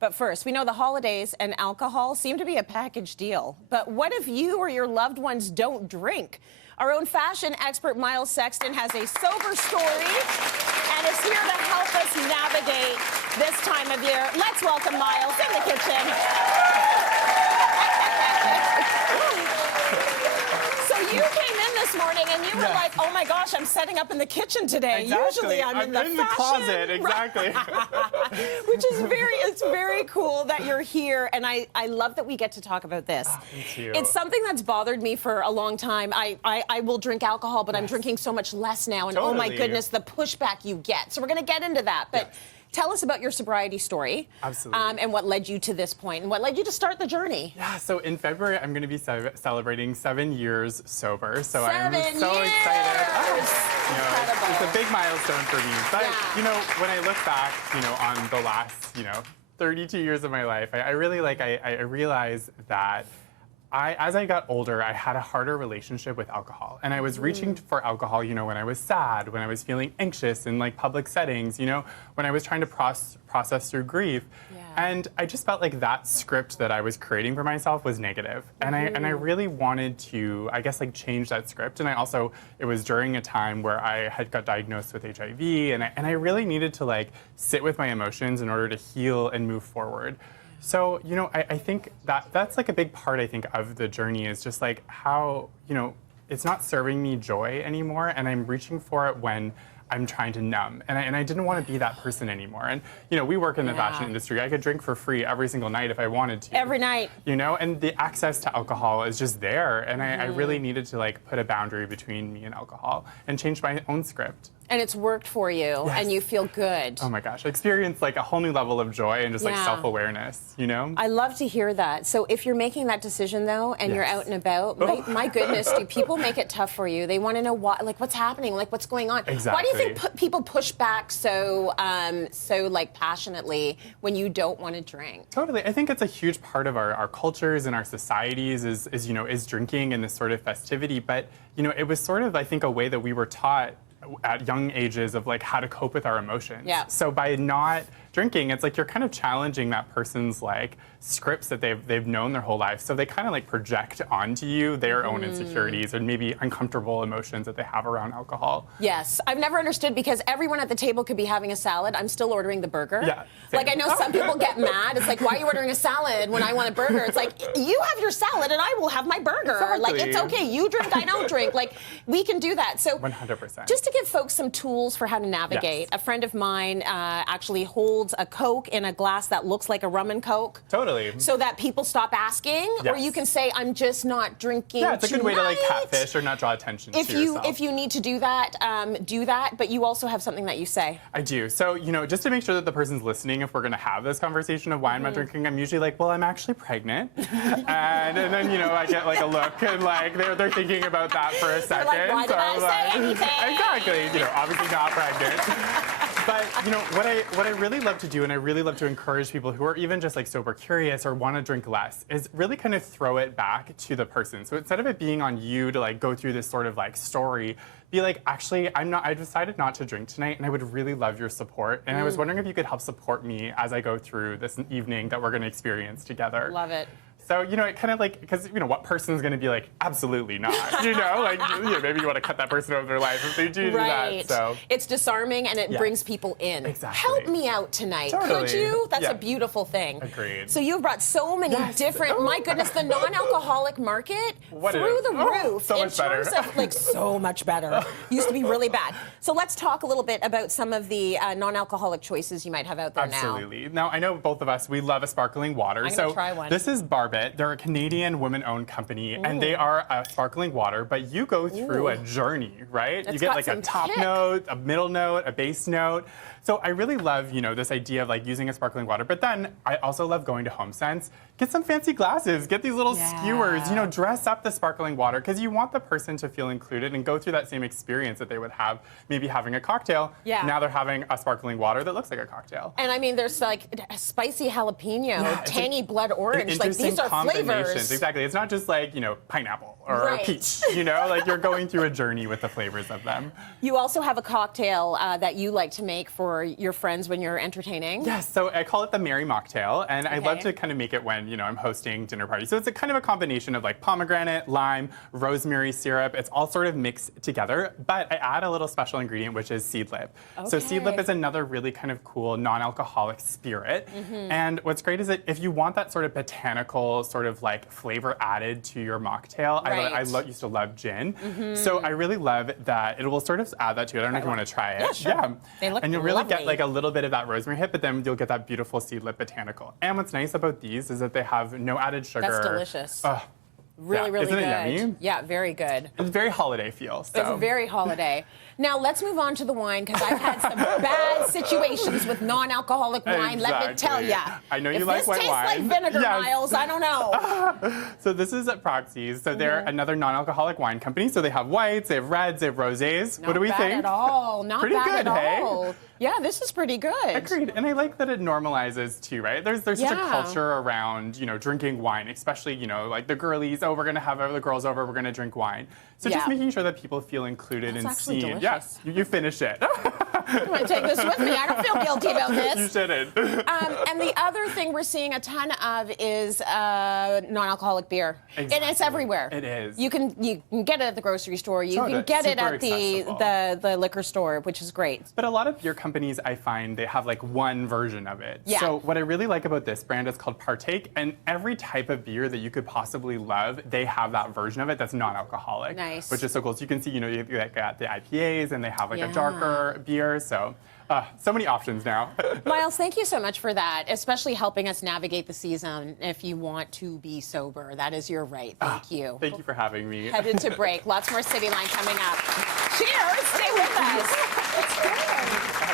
But first, we know the holidays and alcohol seem to be a package deal. But what if you or your loved ones don't drink? Our own fashion expert, Myles Sexton, has a sober story and is here to help us navigate this time of year. Let's welcome Myles in the kitchen. So you came in this morning and you were like, oh my gosh, I'm setting up in the kitchen today. Exactly. Usually I'm in the closet, exactly. Which is it's very cool that you're here, and I love that we get to talk about this. Oh, me too. It's something that's bothered me for a long time. I will drink alcohol, but I'm drinking so much less now, and oh my goodness, the pushback you get. So we're going to get into that, but tell us about your sobriety story. Absolutely. And what led you to this point, and what led you to start the journey. Yeah, so in February, I'm going to be celebrating 7 years sober. So 7 I'm so years! excited. Incredible. It's a big milestone for me. But, when I look back, on the last, 32 years of my life, I really, I realized that as I got older, I had a harder relationship with alcohol. And I was reaching for alcohol, when I was sad, when I was feeling anxious in public settings, when I was trying to process through grief. And I just felt like that script that I was creating for myself was negative. And I really wanted to, change that script. And it was during a time where I had got diagnosed with HIV, and I really needed to sit with my emotions in order to heal and move forward. So, I think that's a big part, of the journey is just how, it's not serving me joy anymore, and I'm reaching for it when I'm trying to numb. And I didn't want to be that person anymore. And, we work in the fashion industry. I could drink for free every single night if I wanted to. Every night. And the access to alcohol is just there. And I really needed to, put a boundary between me and alcohol and change my own script. And it's worked for you, and you feel good. Oh my gosh, I experienced a whole new level of joy and just self-awareness, I love to hear that. So if you're making that decision though, and you're out and about, my goodness, do people make it tough for you? They want to know what, what's happening, what's going on. Exactly. Why do you think people push back so passionately when you don't want to drink? Totally, I think it's a huge part of our cultures and our societies is drinking and this sort of festivity. But it was sort of, I think, a way that we were taught at young ages of how to cope with our emotions. Yeah. So by not drinking, it's you're kind of challenging that person's scripts that they've known their whole life. So they kind of project onto you their own insecurities and maybe uncomfortable emotions that they have around alcohol. Yes, I've never understood, because everyone at the table could be having a salad. I'm still ordering the burger. Yeah. I know some people get mad. It's why are you ordering a salad when I want a burger? It's you have your salad and I will have my burger. Exactly. It's okay. You drink, I don't drink. We can do that. So 100%. Just to give folks some tools for how to navigate, a friend of mine actually holds a Coke in a glass that looks like a rum and Coke. Totally. So that people stop asking, or you can say, I'm just not drinking Yeah, it's a good way to tonight. catfish or not draw attention to yourself. If you need to do that, do that. But you also have something that you say. I do. So, just to make sure that the person's listening, if we're going to have this conversation of why I'm not drinking, I'm usually well, I'm actually pregnant. and then, I get a look and they're thinking about that for a second. Why did I say anything? Exactly. Obviously not pregnant. But, what I really love to do, and I really love to encourage people who are even just sober curious or want to drink less, is really kind of throw it back to the person. So instead of it being on you to go through this sort of story, be actually, I decided not to drink tonight, and I would really love your support. And I was wondering if you could help support me as I go through this evening that we're going to experience together. Love it. So, it kind of because, what person's going to be absolutely not, maybe you want to cut that person out of their life if they do that, so. It's disarming, and it brings people in. Exactly. Help me out tonight, totally. Could you? That's a beautiful thing. Agreed. So you've brought so many different, my goodness, the non-alcoholic market through the roof. So much better. So much better. Used to be really bad. So let's talk a little bit about some of the non-alcoholic choices you might have out there now. Absolutely. Now, I know both of us, we love a sparkling water. I'm going to try one. This is Barbet. They're a Canadian women-owned company, and they are a sparkling water, but you go through a journey, right? You get a top note, a middle note, a base note. So I really love, this idea of using a sparkling water, but then I also love going to HomeSense. Get some fancy glasses, get these little skewers, dress up the sparkling water, because you want the person to feel included and go through that same experience that they would have maybe having a cocktail. Now they're having a sparkling water that looks like a cocktail. And I mean, there's a spicy jalapeno, tangy blood orange. These are combinations. flavors. Exactly. It's not just like, pineapple or peach, like you're going through a journey with the flavors of them. You also have a cocktail that you like to make for your friends when you're entertaining. Yes, so I call it the Merry Mocktail, and I love to kind of make it when, I'm hosting dinner parties. So it's a kind of a combination of like pomegranate, lime, rosemary syrup. It's all sort of mixed together, but I add a little special ingredient, which is seedlip. Okay. So seedlip is another really kind of cool non-alcoholic spirit. And what's great is that if you want that sort of botanical sort of like flavor added to your mocktail, I used to love gin. So I really love that it will sort of add that to it. I don't know if you want to try it. Yeah, sure. Yeah. They look and you'll really lovely. get like a little bit of that rosemary hit, but then you'll get that beautiful seedlip botanical. And what's nice about these is that they have no added sugar. That's delicious. Really Really Isn't good. it yummy? Yeah, very good. It's very holiday feel. So. It's very holiday. Now let's move on to the wine because I've had some bad situations with non-alcoholic wine. Exactly. Let me tell you. I know you like white wine. If this tastes like vinegar, Myles, I don't know. So this is at Proxy's. So they're another non-alcoholic wine company. So they have whites, they have reds, they have rosés. Not what do we bad think? at all. Not Pretty bad good, at hey? all. Yeah, this is pretty good. Agreed, and I like that it normalizes too, right? There's such a Yeah. culture around, drinking wine, especially, like the girlies, we're gonna have the girls over, we're gonna drink wine. So just Yeah. making sure that people feel included That's and actually seen. delicious. Yes, you finish it. I'm going to take this with me. I don't feel guilty about You this. shouldn't. And the other thing we're seeing a ton of is non-alcoholic beer. And it's Exactly. everywhere. It is. You can get it at the grocery store. You Totally. can get it Super at accessible. the liquor store, which is great. But a lot of beer companies, I find, they have like one version of it. Yeah. So what I really like about this brand is called Partake, and every type of beer that you could possibly love, they have that version of it that's non-alcoholic. Nice. Which is so cool. So you can see, you've got the IPAs, and they have like Yeah. a darker beer. So many options now. Myles, thank you so much for that, especially helping us navigate the season if you want to be sober. That is your right. Thank you. Thank you for having me. Headed to break. Lots more Cityline coming up. Cheers. Stay with us.